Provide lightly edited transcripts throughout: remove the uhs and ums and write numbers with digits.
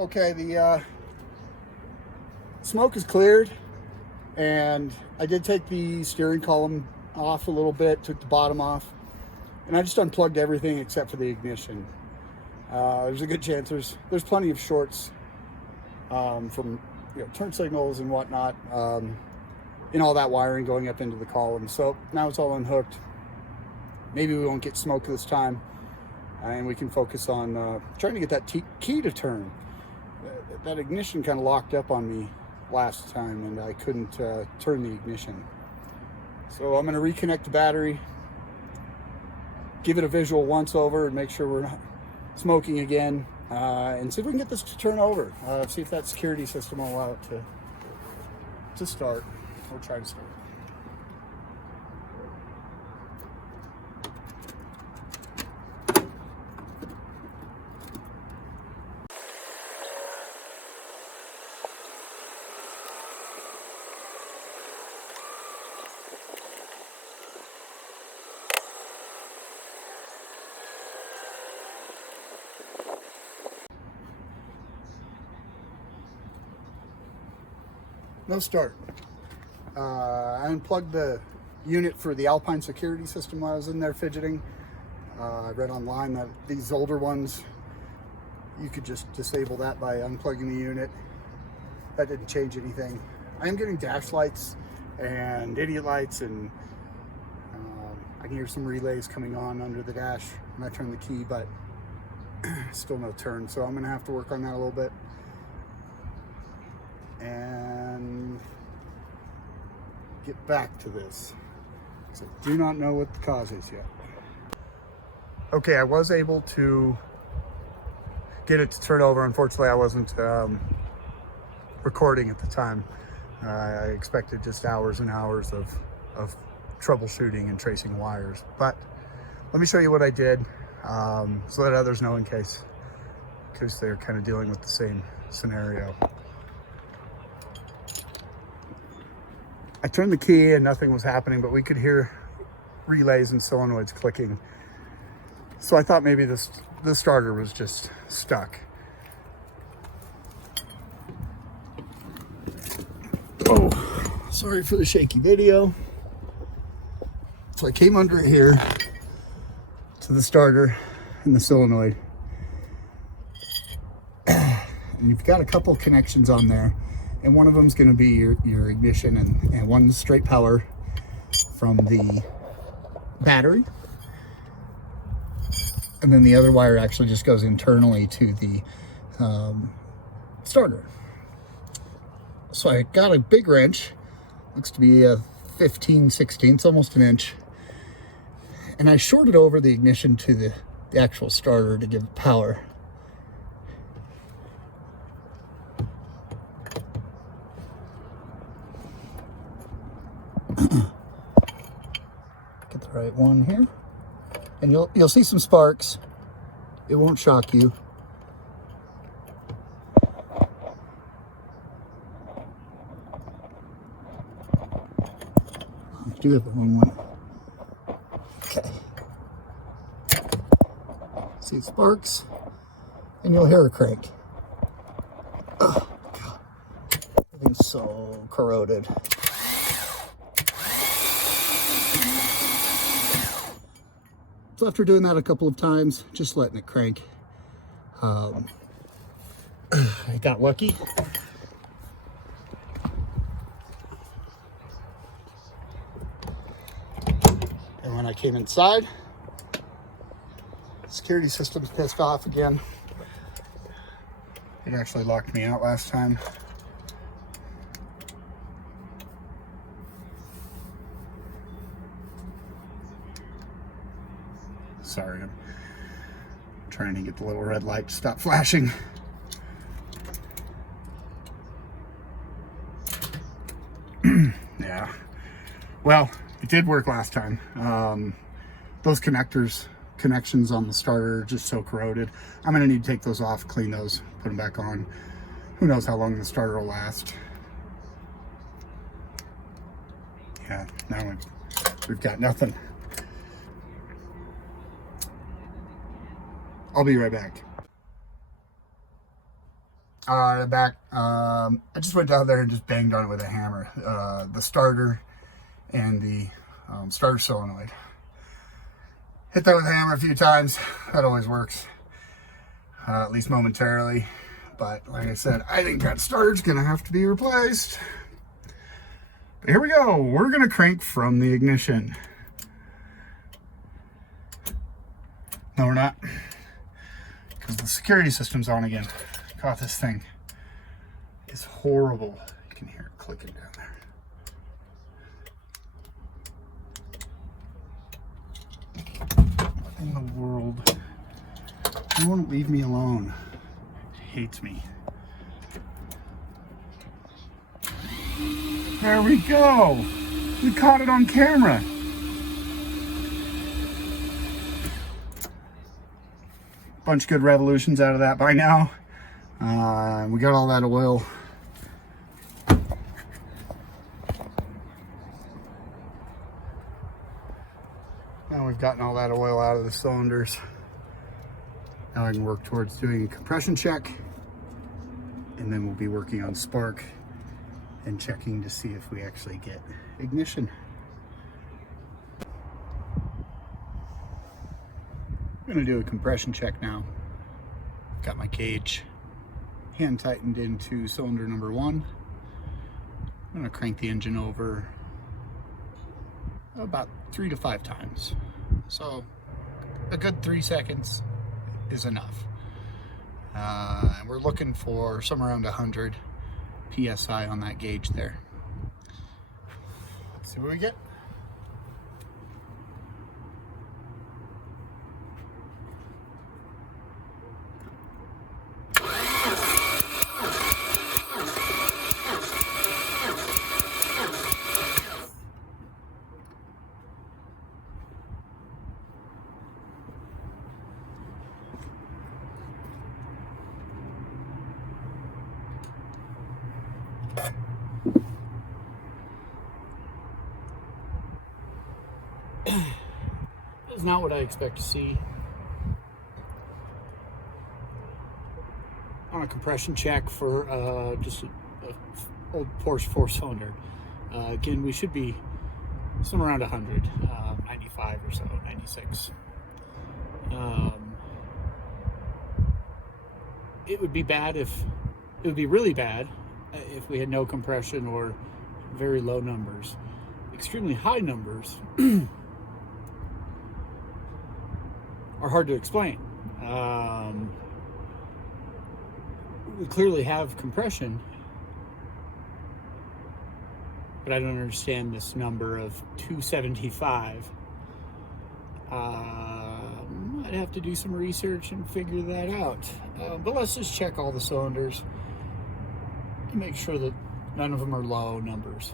Okay, the smoke is cleared, and I did take the steering column off a little bit, took the bottom off, and I just unplugged everything except for the ignition. There's a good chance there's plenty of shorts from turn signals and whatnot in all that wiring going up into the column. So now it's all unhooked. Maybe we won't get smoke this time, and we can focus on trying to get that key to turn. That ignition kind of locked up on me last time, and I couldn't turn the ignition. So I'm going to reconnect the battery, give it a visual once over, and make sure we're not smoking again, and see if we can get this to turn over. See if that security system will allow it to start. We'll try to start. No start. I unplugged the unit for the Alpine security system while I was in there fidgeting. I read online that these older ones, you could just disable that by unplugging the unit. That didn't change anything. I am getting dash lights and idiot lights, and I can hear some relays coming on under the dash when I turn the key, but still no turn. So I'm gonna have to work on that a little bit. And get back to this. So I do not know what the cause is yet. Okay, I was able to get it to turn over. Unfortunately, I wasn't recording at the time. I expected just hours and hours of troubleshooting and tracing wires. But let me show you what I did so that others know in case they're kind of dealing with the same scenario. I turned the key and nothing was happening, but we could hear relays and solenoids clicking. So I thought maybe the starter was just stuck. Oh, sorry for the shaky video. So I came under it here to the starter and the solenoid. And you've got a couple connections on there. And one of them is going to be your ignition, and one's straight power from the battery. And then the other wire actually just goes internally to the starter. So I got a big wrench, looks to be a 15/16, almost an inch. And I shorted over the ignition to the actual starter to give it power. Get the right one here, and you'll see some sparks. It won't shock you. I do have the wrong one. Okay. See the sparks, and you'll hear a crank. Oh God, everything's so corroded. So after doing that a couple of times, just letting it crank, I got lucky. And when I came inside, the security system's pissed off again. It actually locked me out last time. Sorry, I'm trying to get the little red light to stop flashing. Yeah, well, it did work last time. Those connections on the starter are just so corroded. I'm gonna need to take those off, clean those, put them back on. Who knows how long the starter will last. Yeah, now we've got nothing. I'll be right back. The back, I just went down there and just banged on it with a hammer. The starter and the starter solenoid. Hit that with a hammer a few times. That always works, at least momentarily. But like I said, I think that starter's gonna have to be replaced. But here we go. We're gonna crank from the ignition. No, we're not, because the security system's on again. God, this thing is horrible. You can hear it clicking down there. What in the world? You won't leave me alone. It hates me. There we go. We caught it on camera. Bunch of good revolutions out of that by now. We got all that oil. Now we've gotten all that oil out of the cylinders. Now I can work towards doing a compression check, and then we'll be working on spark and checking to see if we actually get ignition. I'm gonna do a compression check now. Got my cage hand tightened into cylinder number 1. I'm gonna crank the engine over about 3 to 5 times. So a good 3 seconds is enough. We're looking for somewhere around 100 PSI on that gauge there. Let's see what we get. That's not what I expect to see on a compression check for just an old Porsche 4-cylinder. Again, we should be somewhere around 100, 95 or so, 96. It would be bad if, it would be really bad if we had no compression or very low numbers. Extremely high numbers are hard to explain. We clearly have compression, but I don't understand this number of 275. I'd have to do some research and figure that out. But let's just check all the cylinders and make sure that none of them are low numbers.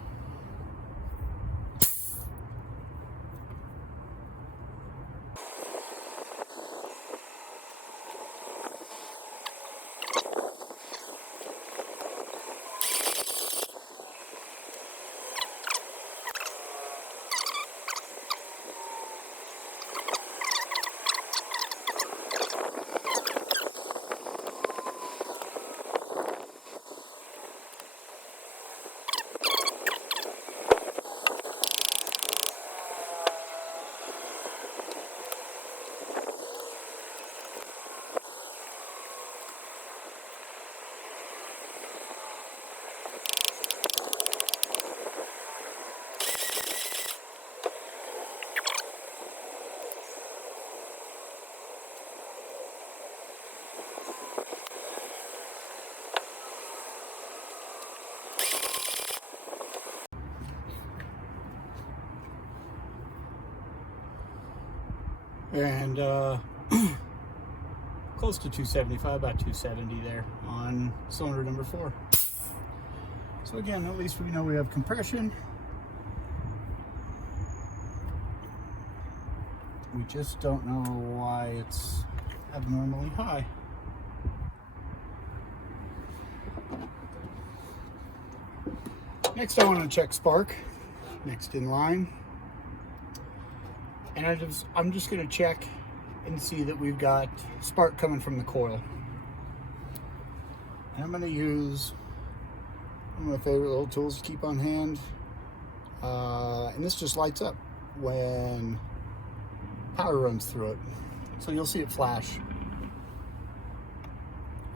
And close to 275, about 270 there on cylinder number 4. So again, at least we know we have compression. We just don't know why it's abnormally high. Next I want to check spark, next in line. And I'm just going to check and see that we've got spark coming from the coil. And I'm going to use one of my favorite little tools to keep on hand. And this just lights up when power runs through it. So you'll see it flash.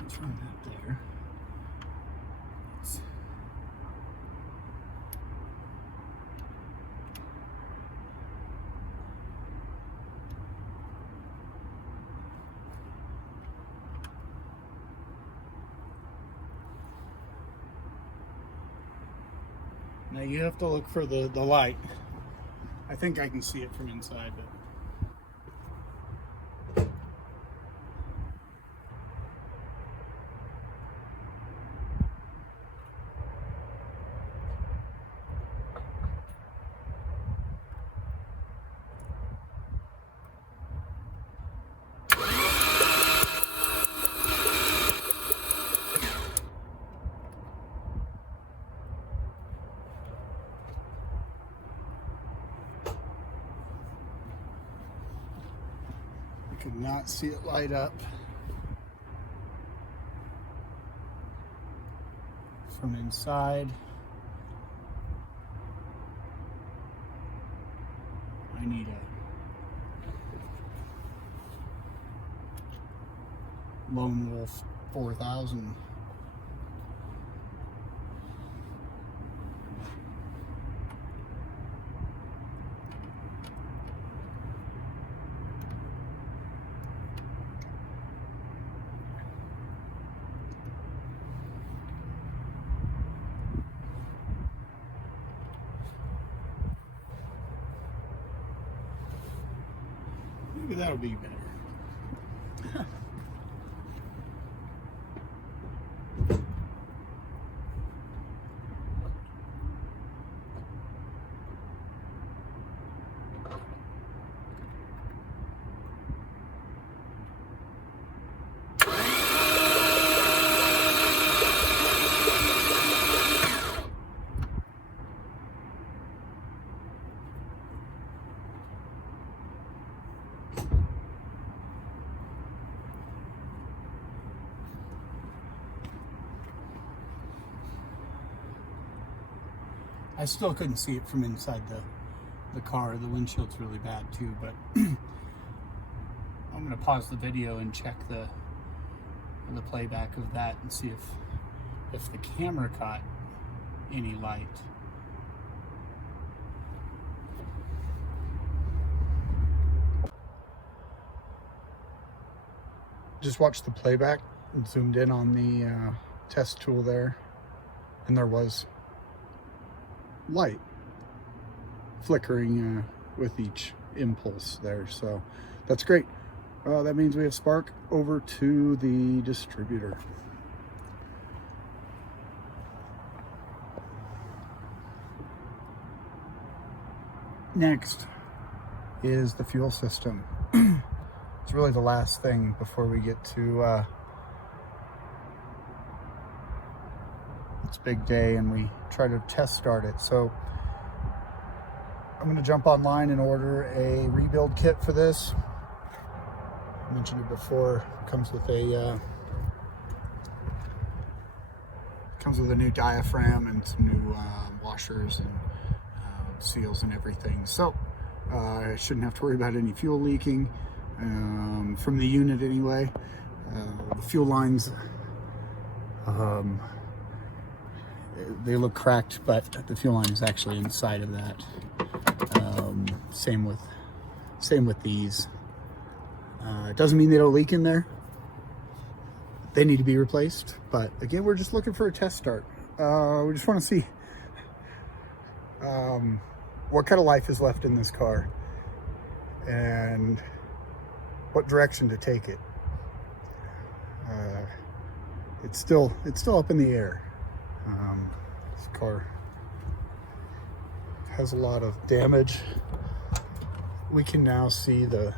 Let's run that there. Now you have to look for the light. I think I can see it from inside, but I could not see it light up from inside. I need a Lone Wolf 4000. Maybe that'll be better. I still couldn't see it from inside the car. The windshield's really bad too, but I'm gonna pause the video and check the playback of that and see if the camera caught any light. Just watched the playback and zoomed in on the test tool there, and there was light flickering with each impulse there, so that's great. That means we have spark over to the distributor. Next is the fuel system. It's really the last thing before we get to it's big day and we try to test start it. So I'm going to jump online and order a rebuild kit for this. I mentioned it before. It comes with a new diaphragm and some new washers and seals and everything. So I shouldn't have to worry about any fuel leaking from the unit anyway. The fuel lines, they look cracked, but the fuel line is actually inside of that. Same with these. It doesn't mean they don't leak in there. They need to be replaced, but again, we're just looking for a test start. We just want to see what kind of life is left in this car and what direction to take it. It's still up in the air. This car has a lot of damage. We can now see the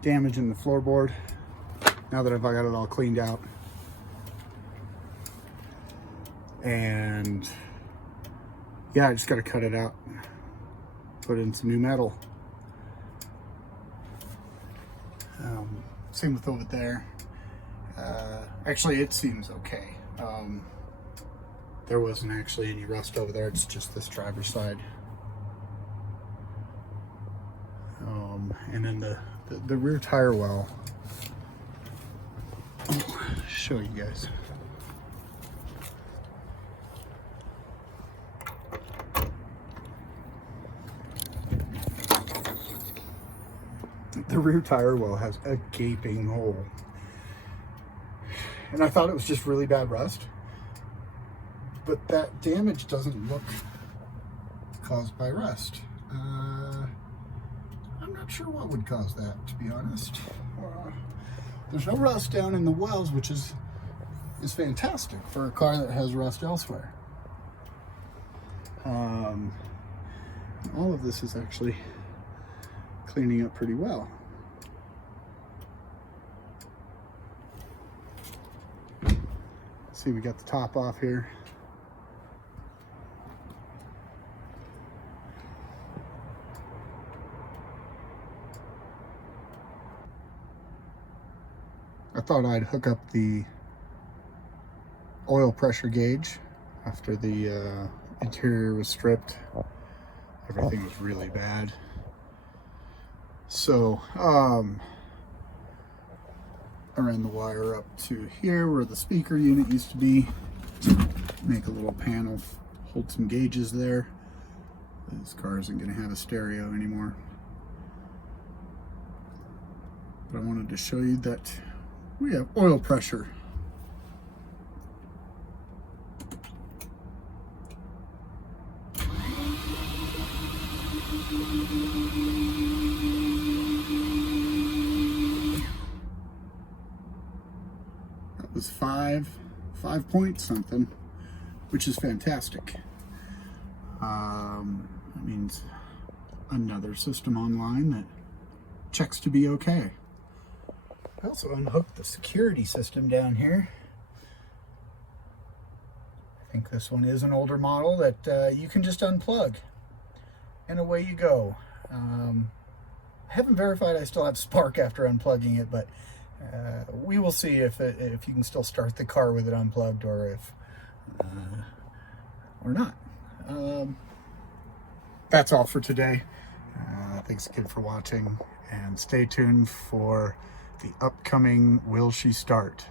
damage in the floorboard now that I've got it all cleaned out. And yeah, I just got to cut it out, put in some new metal. Same with over there. Actually, it seems okay. There wasn't actually any rust over there. It's just this driver's side. And then the rear tire well. I'll show you guys. The rear tire well has a gaping hole. And I thought it was just really bad rust. But that damage doesn't look caused by rust. I'm not sure what would cause that, to be honest. There's no rust down in the wells, which is fantastic for a car that has rust elsewhere. All of this is actually cleaning up pretty well. See, we got the top off here. I thought I'd hook up the oil pressure gauge after the interior was stripped. Everything was really bad. So I ran the wire up to here where the speaker unit used to be. Make a little panel, hold some gauges there. This car isn't going to have a stereo anymore. But I wanted to show you that we have oil pressure. That was 5 point something, which is fantastic. That means another system online that checks to be okay. I also unhooked the security system down here. I think this one is an older model that you can just unplug and away you go. I haven't verified I still have spark after unplugging it, but we will see if you can still start the car with it unplugged or not. That's all for today. Thanks again for watching, and stay tuned for the upcoming Will She Start?